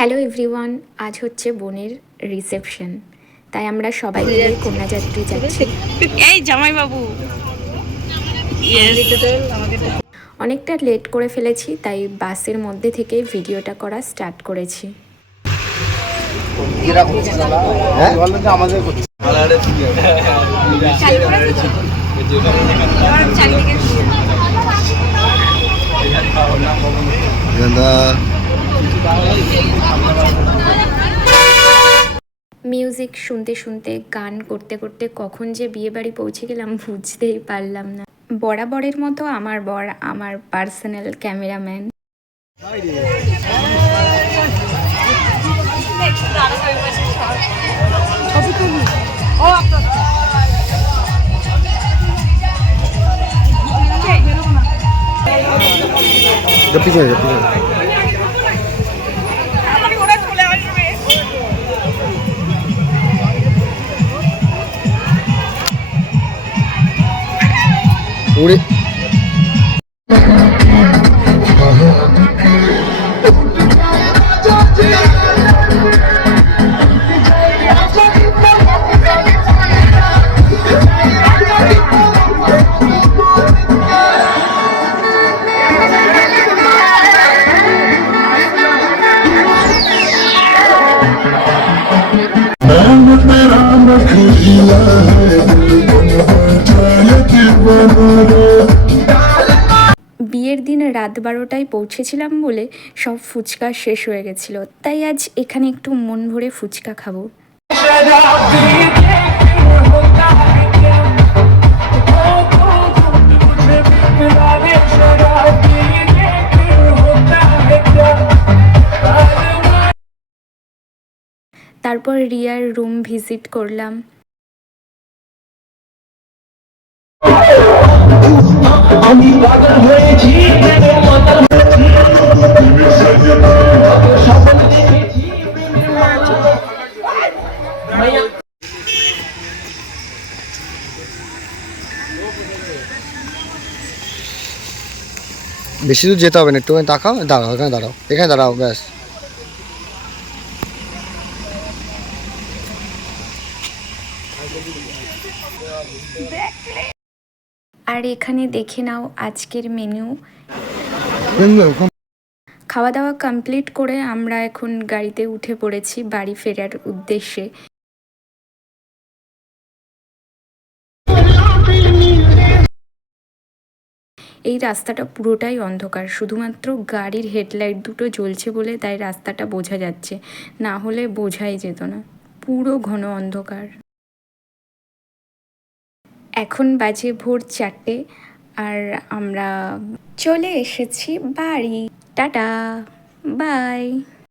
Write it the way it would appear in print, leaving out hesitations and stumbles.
Hello everyone, আজ হচ্ছে বোনের রিসেপশন, তাই আমরা সবাই মিলে কন্যাযাত্রী যাচ্ছি। এই জামাই বাবু অনেকটা লেট করে ফেলেছি, তাই বাসের মধ্যে থেকে ভিডিওটা করা স্টার্ট করেছি। মিউজিক শুনতে শুনতে গান করতে করতে কখন যে বিয়ে বাড়ি পৌঁছে গেলাম বুঝতেই পারলাম না। বরাবরের মতো আমার বর আমার পার্সোনাল ক্যামেরাম্যান। বিয়ের দিন রাত 12টায় পৌঁছেছিলাম বলে সব ফুচকা শেষ হয়ে গেছিল, তাই আজ এখানে একটু মন ভরে ফুচকা খাবো। তারপর রিয়ার রুম ভিজিট করলাম। বেশি দূর যেতে হবে না, একটুখানি তাকাও, দাঁড়াও এখানে, দাঁড়াও এখানে, দাঁড়াও ব্যাস। আর এখানে দেখে নাও আজকের মেনু। খাওয়া দাওয়া কমপ্লিট করে আমরা এখন গাড়িতে উঠে পড়েছি বাড়ি ফেরার উদ্দেশ্যে। এই রাস্তাটা পুরোটাই অন্ধকার, শুধুমাত্র গাড়ির হেডলাইট দুটো জ্বলছে বলে তাই রাস্তাটা বোঝা যাচ্ছে, না হলে বোঝাই যেত না, পুরো ঘন অন্ধকার। এখন বাজে ভোর 4টে আর আমরা চলে এসেছি বাড়ি। Tata, by.